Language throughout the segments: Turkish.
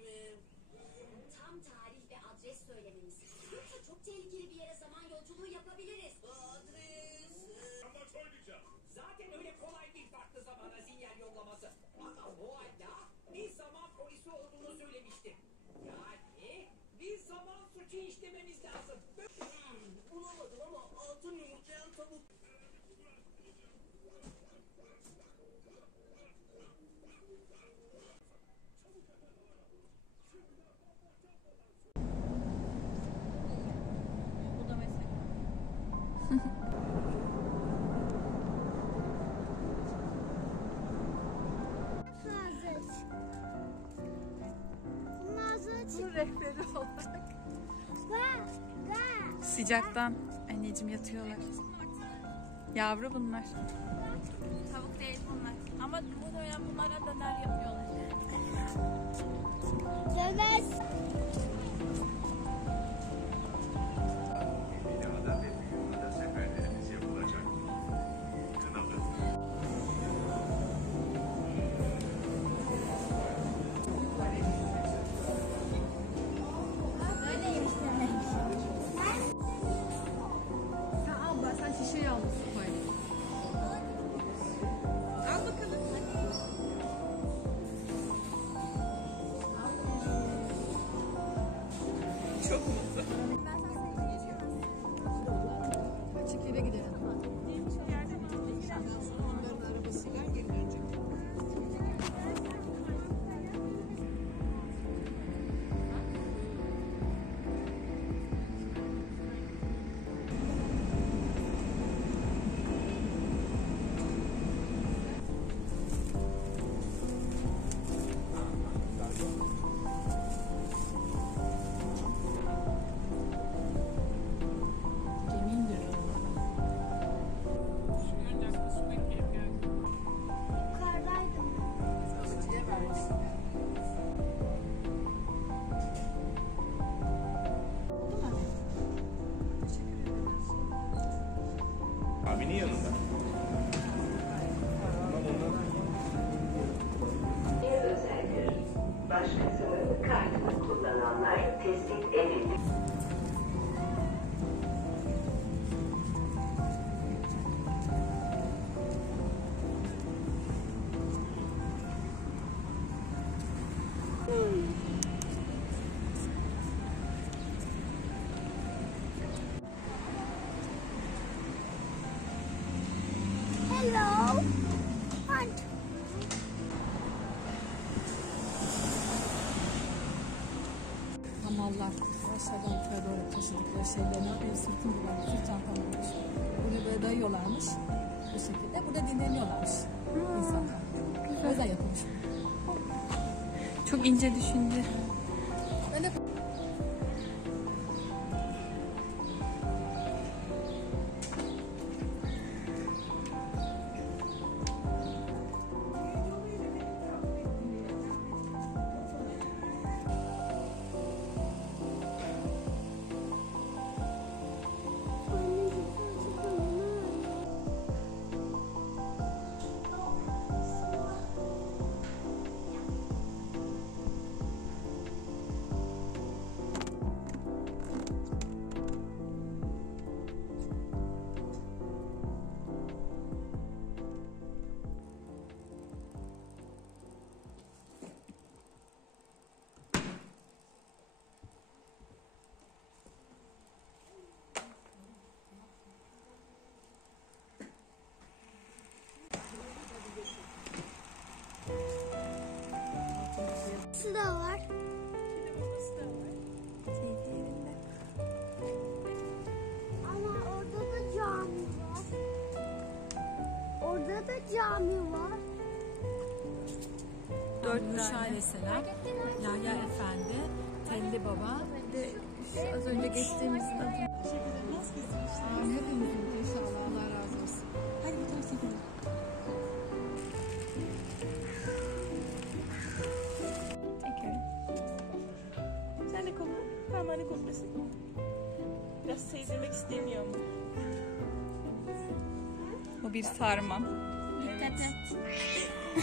ederim. Tam tarih ve adres söylememiz. Yoksa çok tehlikeli bir yere zaman yolculuğu yapabiliriz. Adres. Amaç oynayacağım. Zaten öyle kolay değil farklı zamana sinyal yollaması. Ama o halde bir zaman polisi olduğunu söylemişti. Yani bir zaman suçu işlememiz lazım. Bulamadım ama altın yumurtlayan tavuk. Bu da mesela. Bunun rehberi olacak. Sıcaktan anneciğim yatıyorlar. Yavru bunlar. Tavuk değil bunlar. Ama muhtemelen bunlara döner yapıyorlar. Döner. Binada ve büyümada seferlerimiz yapılacak. Kınalı. Sen al da sen şişeyi al Mustafa. Al bakalım. Çok mutlu. Açık yere gidelim. Onların arabasıyla geri dönecek. Gemi indiriyor. Yukarıdaydım. Salıcıya verdik. Abinin yanında. Bir özeldir. Başkasının kartını kullananlar tespit edildi. Hello. Hunt. Hamallar aşağıdan yukarı doğru taşıdıkları şeylerini bir sırtım bulan sırt çantam olmuş. Bunu böyle dayıyorlarmış. Bu şekilde. Burada dinleniyorlarmış insanlar. Özel yapılmış. Çok ince düşündü. Ben de Su da var. Ama orada da cami var. Orada da cami var. Dört tane selam. Yahya Efendi, Telli Baba. Bir de şu az önce geçtiğimizin adı. Hepimizin inşallah Allah razı olsun. Hadi bir tane çekelim. Çekelim. Sen de kokla. Parmağını koklasın. Biraz sevdirmek istemiyor mu? Bu bir sarma. Dikkat et. He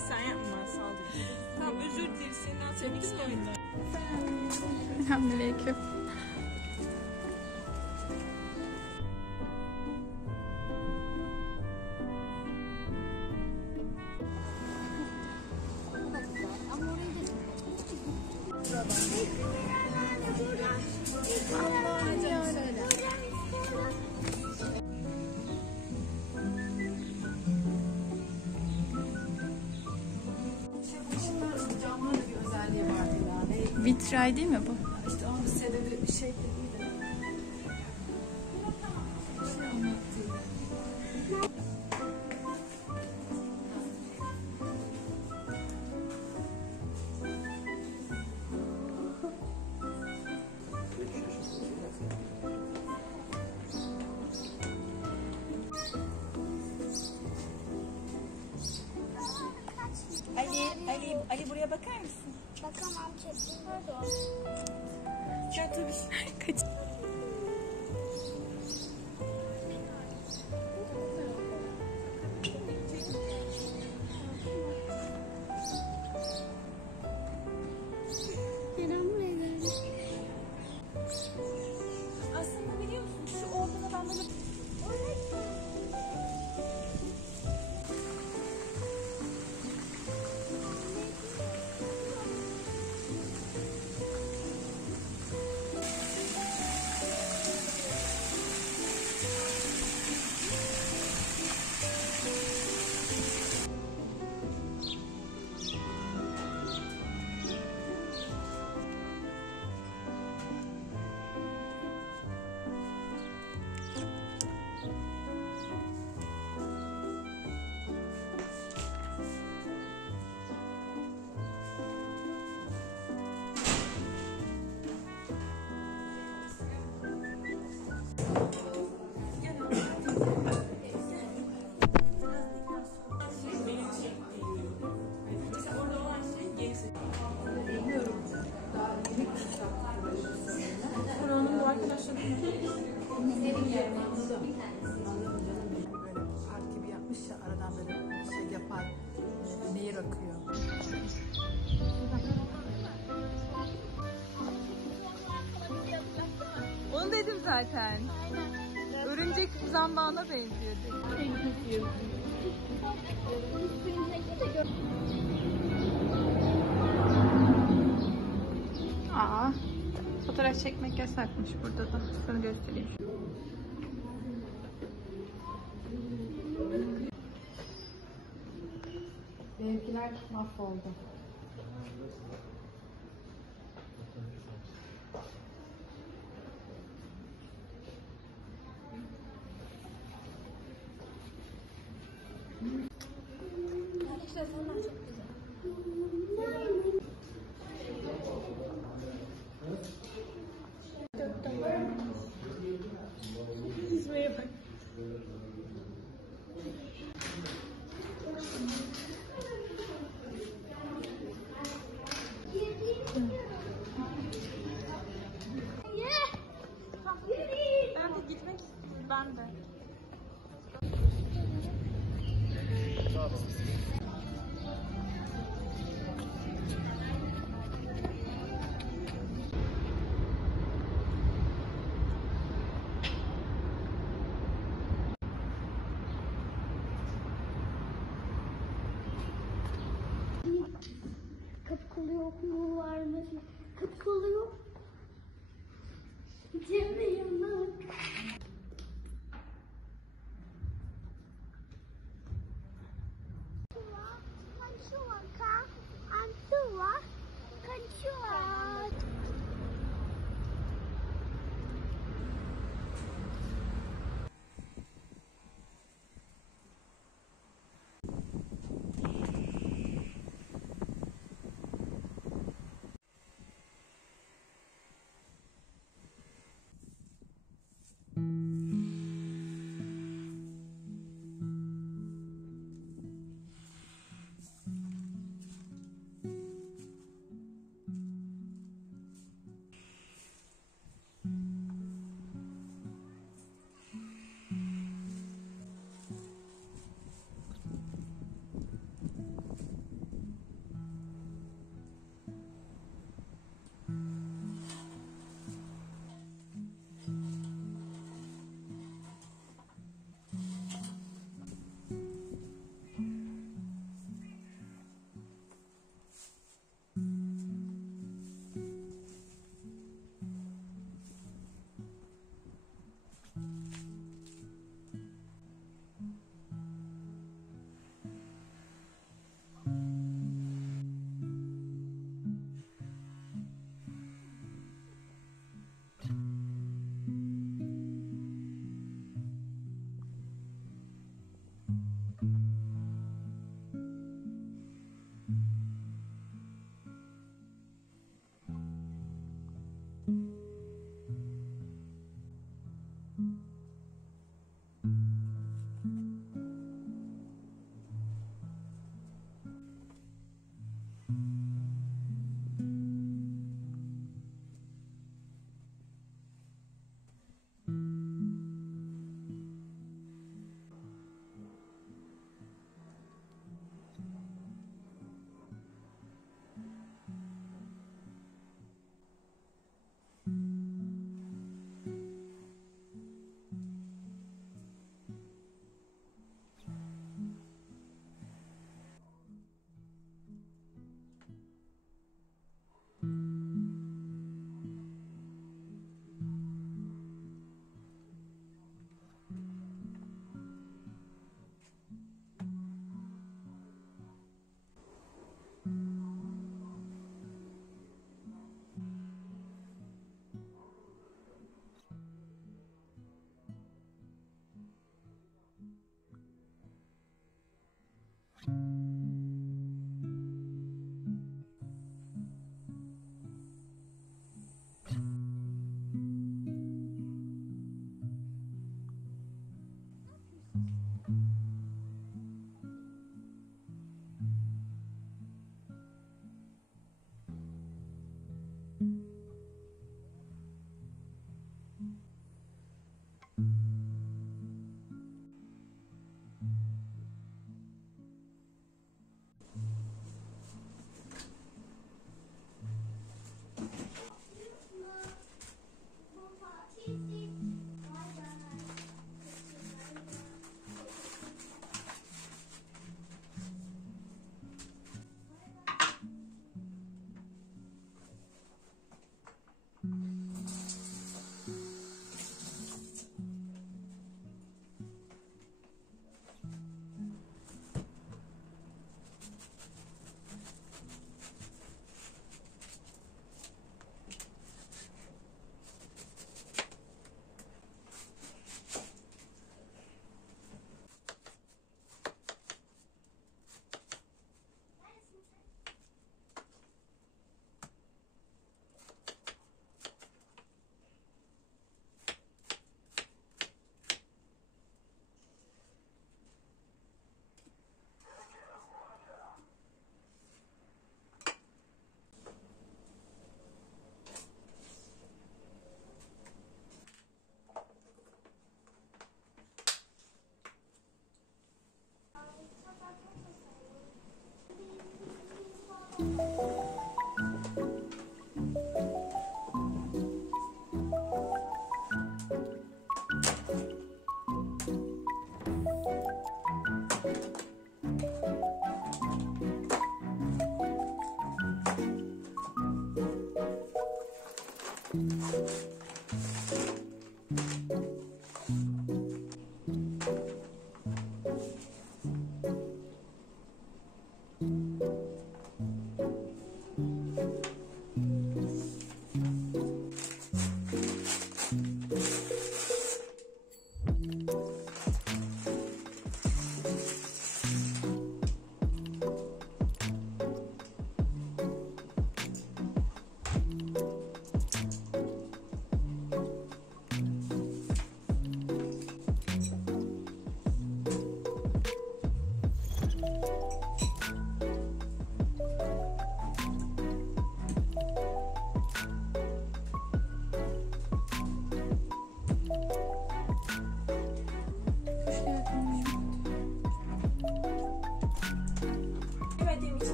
sen yapma saldırı. Tamam özür dileriz senden sevmek istemiyorum. Selamünaleyküm. Vitray değil mi bu? İşte onun sebebi bir şey de değil de. Ali buraya bakar mısın? Bakamam kesin nerede o? Ya tabii. Kaç. Neden buraya geldi? Aslında biliyor musun şu ortada ben böyle böyle park gibi yapmış ya aradan böyle şey yapar. Nehir akıyor. Onu dedim zaten. Örümcek zambağına benziyor dedim. Aa, fotoğraf çekmek yasakmış burada da. Sana göstereyim. Benimkiler mahvoldu. Ben de gitmek istiyorum. Ben de. Kapı yok mu varmış? Kapı yok. Cemre yanına bak.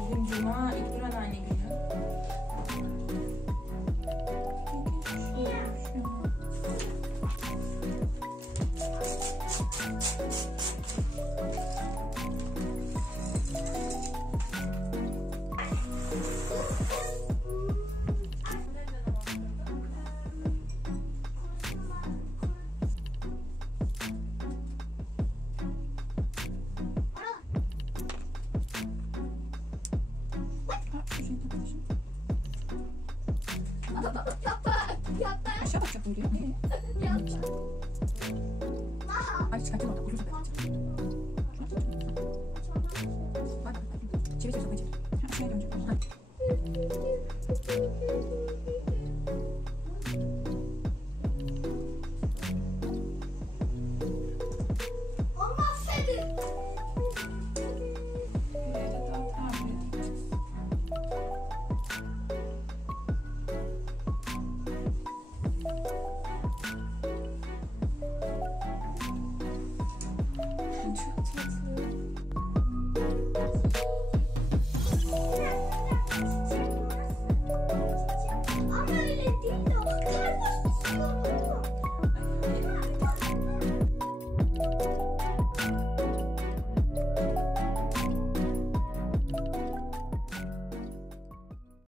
Bugün Cuma, İlknur anneanne günü. Aşağı bakacaktım diyor. Ay çıkartın orada. Uzun sefer. Bak. Çevir çevir. Aşağıya dönecek.